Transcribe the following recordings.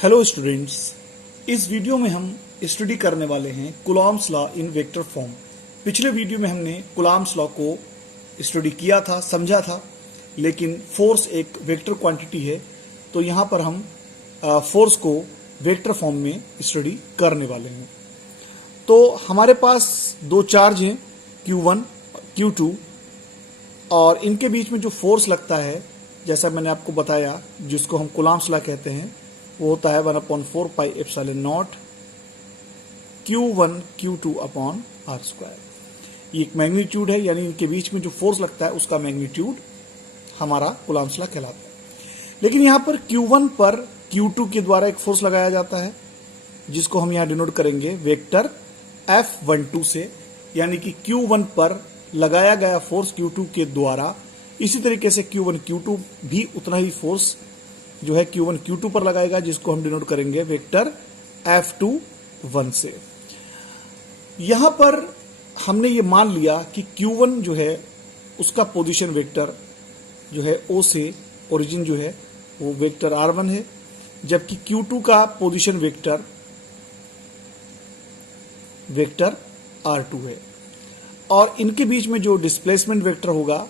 Hello students, इस video में हम स्टडी करने वाले हैं Coulomb's law in vector form. पिछले वीडियो में हमने कूलॉम्स लॉ को स्टडी किया था, समझा था, लेकिन फोर्स एक वेक्टर क्वांटिटी है, तो यहाँ पर हम फोर्स को वेक्टर फॉर्म में स्टडी करने वाले हैं। तो हमारे पास दो चार्ज हैं Q1, Q2, और इनके बीच में जो फोर्स लगता है, जैसा मैंने आपको बताया, जिसको हम कूलॉम्स लॉ कहते हैं, वो होता है 1/4 pi epsilon naught Q1 Q2 upon R square. ये एक मैग्नीट्यूड है, यानी इनके बीच में जो फोर्स लगता है उसका मैग्नीट्यूड हमारा कूलॉम्स लॉ कहलाता है। लेकिन यहाँ पर Q1 पर Q2 के द्वारा एक फोर्स लगाया जाता है, जिसको हम यहाँ डिनोट करेंगे वेक्टर F12 से, यानी कि Q1 पर लगाया गया फोर्स Q2 के द्वारा, इसी तरीके से Q1 Q2 भी उतना ही फोर्स जो है Q1 Q2 पर लगाएगा, जिसको हम डिनोट करेंगे वेक्टर F21 से। यहां पर हमने ये मान लिया कि Q1 जो है उसका पोजीशन वेक्टर जो है O से ओरिजिन जो है वो वेक्टर R1 है, जबकि Q2 का पोजीशन वेक्टर R2 है, और इनके बीच में जो डिस्प्लेसमेंट वेक्टर होगा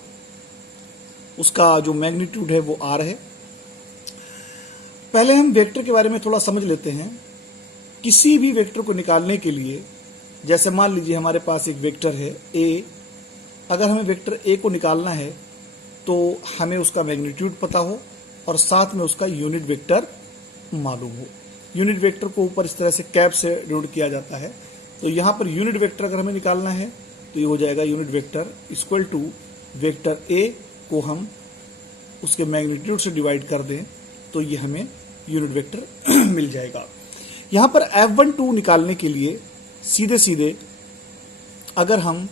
उसका जो मैग्नीट्यूड है वो R है। पहले हम वेक्टर के बारे में थोड़ा समझ लेते हैं। किसी भी वेक्टर को निकालने के लिए, जैसे मान लीजिए हमारे पास एक वेक्टर है A, अगर हमें वेक्टर A को निकालना है तो हमें उसका मैग्नीट्यूड पता हो और साथ में उसका यूनिट वेक्टर मालूम हो। यूनिट वेक्टर को ऊपर इस तरह से कैप से डिनोट किया जाता है। तो यहाँ पर यूनिट वेक्टर अगर हमें निकालना है तो ये हो जाएगा unit vector equal to vector A को हम उसके मैग्नीट्यूड से डिवाइड कर दें तो ये हमें यूनिट वेक्टर मिल जाएगा। यहाँ पर F12 निकालने के लिए सीधे सीधे अगर हम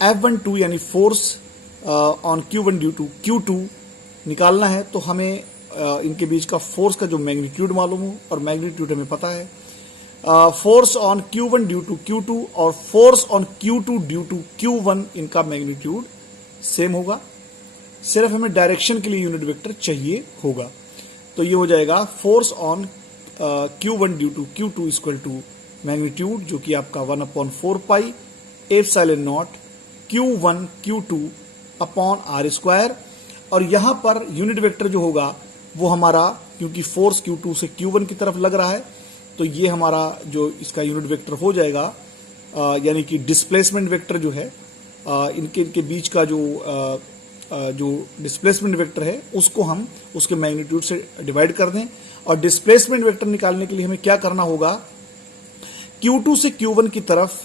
F12 यानी force on Q1 due to Q2 निकालना है तो हमें इनके बीच का फोर्स का जो मैग्नीट्यूड मालूम हो, और मैग्नीट्यूड हमें पता है। Force on Q1 due to Q2 और force on Q2 due to Q1, इनका मैग्नीट्यूड सेम होगा, सिर्फ हमें डायरेक्शन के लिए यूनिट वेक्टर चाहिए होगा। तो ये हो जाएगा force on Q1 due to Q2 equal to magnitude, जो कि आपका 1/4 pi epsilon naught Q1 Q2 upon R square. और यहां पर यूनिट वेक्टर जो होगा वो हमारा, क्योंकि फोर्स Q2 से Q1 की तरफ लग रहा है, तो ये हमारा जो इसका यूनिट वेक्टर हो जाएगा, यानी कि डिस्प्लेसमेंट वेक्टर जो है, इनके बीच का जो डिस्प्लेसमेंट वेक्टर है उसको हम उसके मैग्नीट्यूड से डिवाइड कर दें। और डिस्प्लेसमेंट वेक्टर निकालने के लिए हमें क्या करना होगा, Q2 से Q1 की तरफ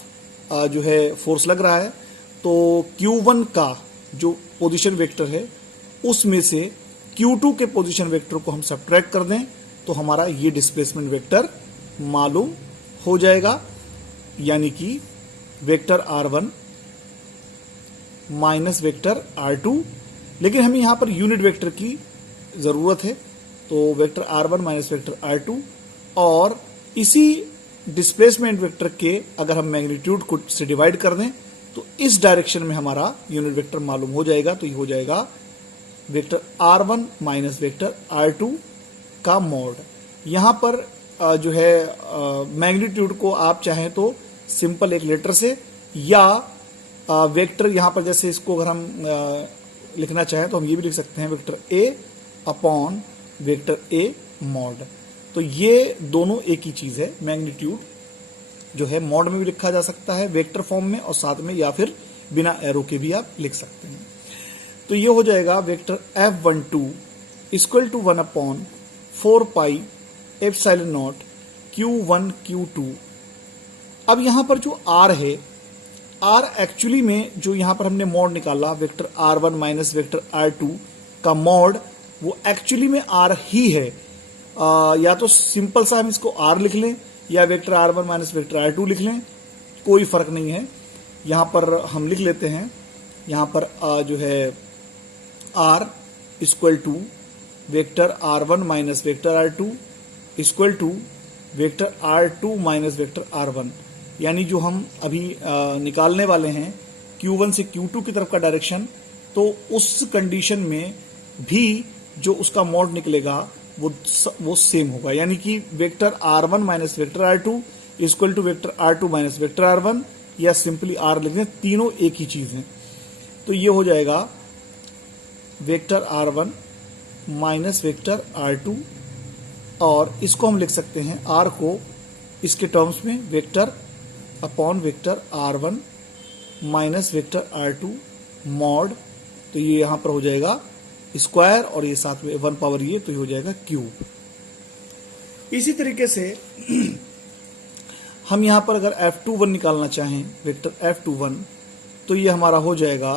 जो है फोर्स लग रहा है, तो Q1 का जो पोजीशन वेक्टर है उसमें से Q2 के पोजीशन वेक्टर को हम सब्ट्रैक्ट कर दें तो हमारा ये डिस्प्लेसमेंट वेक्टर मालूम हो जाएगा, यानी कि vector R1 minus vector R2। लेकिन हमें यहां पर यूनिट वेक्टर की जरूरत है, तो vector R1 minus vector R2, और इसी डिस्प्लेसमेंट वेक्टर के अगर हम मैग्नीट्यूड को से डिवाइड कर दें तो इस डायरेक्शन में हमारा यूनिट वेक्टर मालूम हो जाएगा। तो ये हो जाएगा vector R1 minus vector R2 का मॉड। यहां पर जो है मैग्नीट्यूड को आप चाहें तो सिंपल एक लेटर से, या वेक्टर यहां पर जैसे इसको अगर हम लिखना चाहें तो हम ये भी लिख सकते हैं vector A upon vector A mod. तो ये दोनों एक ही चीज है। मैग्नीट्यूड जो है मॉड में भी लिखा जा सकता है वेक्टर फॉर्म में, और साथ में या फिर बिना एरो के भी आप लिख सकते हैं। तो ये हो जाएगा vector F12 equal to 1/4 pi epsilon naught Q1 Q2। अब यहां पर जो R है, R एक्चुअली में जो यहां पर हमने मॉड निकाला vector R1 minus vector R2 का मॉड, वो एक्चुअली में R ही है। या तो सिंपल सा हम इसको R लिख लें या vector R1 minus vector R2 लिख लें, कोई फर्क नहीं है। यहां पर हम लिख लेते हैं, यहां पर जो है R equal to vector R1 minus vector R2 equal to vector R2 minus vector R1, यानी जो हम अभी निकालने वाले हैं Q1 से Q2 की तरफ का डायरेक्शन, तो उस कंडीशन में भी जो उसका मॉड निकलेगा वो सेम होगा, यानी कि vector r1 minus vector r2 equal to vector r2 minus vector r1, या सिंपली r लिख दें, तीनों एक ही चीज है। तो ये हो जाएगा vector r1 minus vector r2, और इसको हम लिख सकते हैं r को इसके टर्म्स में vector upon vector r1 minus vector r2 mod, तो ये यहां पर हो जाएगा स्क्वायर और ये साथ में 1 पावर ये, तो ये हो जाएगा क्यूब। इसी तरीके से हम यहां पर अगर f21 निकालना चाहें, वेक्टर f21, तो ये हमारा हो जाएगा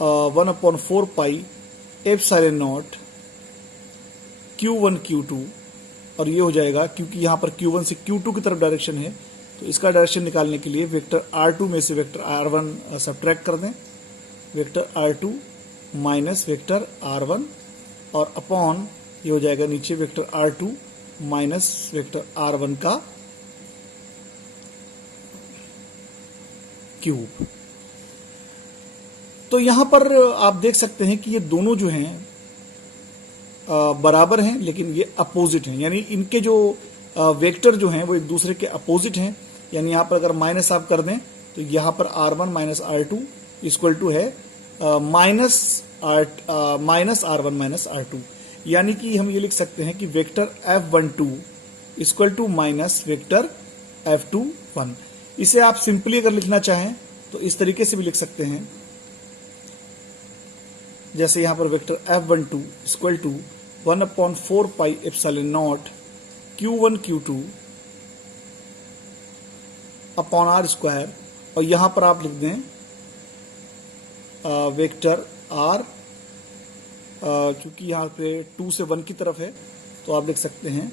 1/4 pi epsilon naught Q1 Q2, और ये हो जाएगा क्योंकि यहां पर Q1 से Q2 की तरफ डायरेक्शन है, तो इसका डायरेक्शन निकालने के लिए वेक्टर R2 में से वेक्टर R1 सब्ट्रैक्ट कर दें, vector R2 minus vector R1, और अपॉन ये हो जाएगा नीचे vector R2 minus vector R1 का क्यूब। तो यहां पर आप देख सकते हैं कि ये दोनों जो हैं बराबर हैं, लेकिन ये अपोजिट हैं, यानी इनके जो वेक्टर जो हैं वो एक दूसरे के अपोजिट हैं। यानी यहां पर अगर माइनस आप कर दें तो यहां पर R1 minus R2 equal to है माइनस R1 माइनस R2, यानी कि हम ये लिख सकते हैं कि vector F12 equal to minus vector F21। इसे आप सिंपली अगर लिखना चाहें तो इस तरीके से भी लिख सकते हैं, जैसे यहां पर vector F12 equal to 1/4 pi epsilon naught Q1 Q2 upon R square, और यहां पर आप लिख दें वेक्टर R, चूंकि यहां पे 2 से 1 की तरफ है तो आप लिख सकते हैं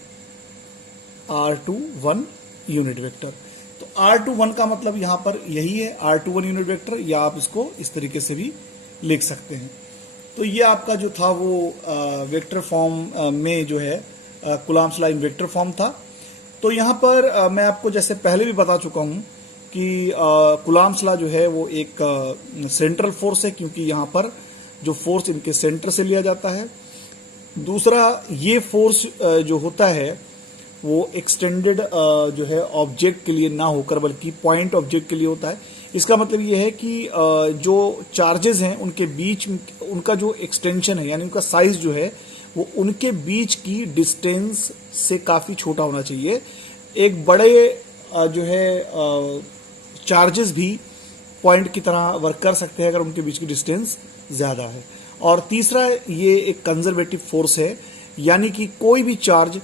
R21 यूनिट वेक्टर। तो R21 का मतलब यहां पर यही है, R21 यूनिट वेक्टर, या आप इसको इस तरीके से भी लिख सकते हैं। तो ये आपका जो था वो वेक्टर फॉर्म में जो है Coulomb's law in vector form था। तो यहाँ पर मैं आपको जैसे पहले भी बता चुका हूँ कि कूलॉम्स लॉ जो है वो एक सेंट्रल फोर्स है, क्योंकि यहाँ पर जो फोर्स इनके सेंटर से लिया जाता है। दूसरा, ये फोर्स जो होता है वो एक्सटेंडेड जो है ऑब्जेक्ट के लिए ना होकर बल्कि पॉइंट ऑब्जेक्ट के लिए होता है। इसका मतलब ये है कि जो चार्जेस हैं उनके बीच उनका जो एक्सटेंशन है, यानी उनका साइज जो है वो उनके बीच की डिस्टेंस से काफी छोटा होना चाहिए। एक बड़े जो है चार्जेस भी पॉइंट की तरह वर्क कर सकते हैं अगर उनके बीच की डिस्टेंस ज्यादा है। और तीसरा, ये एक कंजर्वेटिव फोर्स है, यानी कि कोई भी चार्ज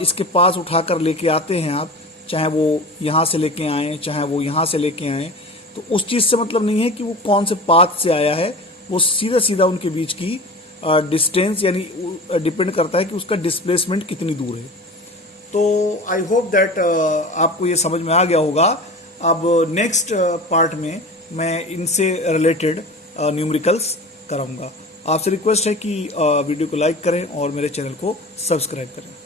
इसके पास उठाकर लेके आते हैं आप, चाहे वो यहां से लेके आए चाहे वो यहां से लेके आए, तो उस चीज से मतलब नहीं है कि वो कौन से पाथ से आया है, वो सीधा सीधा उनके बीच की डिस्टेंस यानी डिपेंड करता है कि उसका डिस्प्लेसमेंट कितनी दूर है। तो आई होप दैट आपको ये समझ में आ गया होगा। अब नेक्स्ट पार्ट में मैं इनसे रिलेटेड न्यूमेरिकल्स कराऊंगा। आपसे रिक्वेस्ट है कि वीडियो को लाइक करें और मेरे चैनल को सब्सक्राइब करें।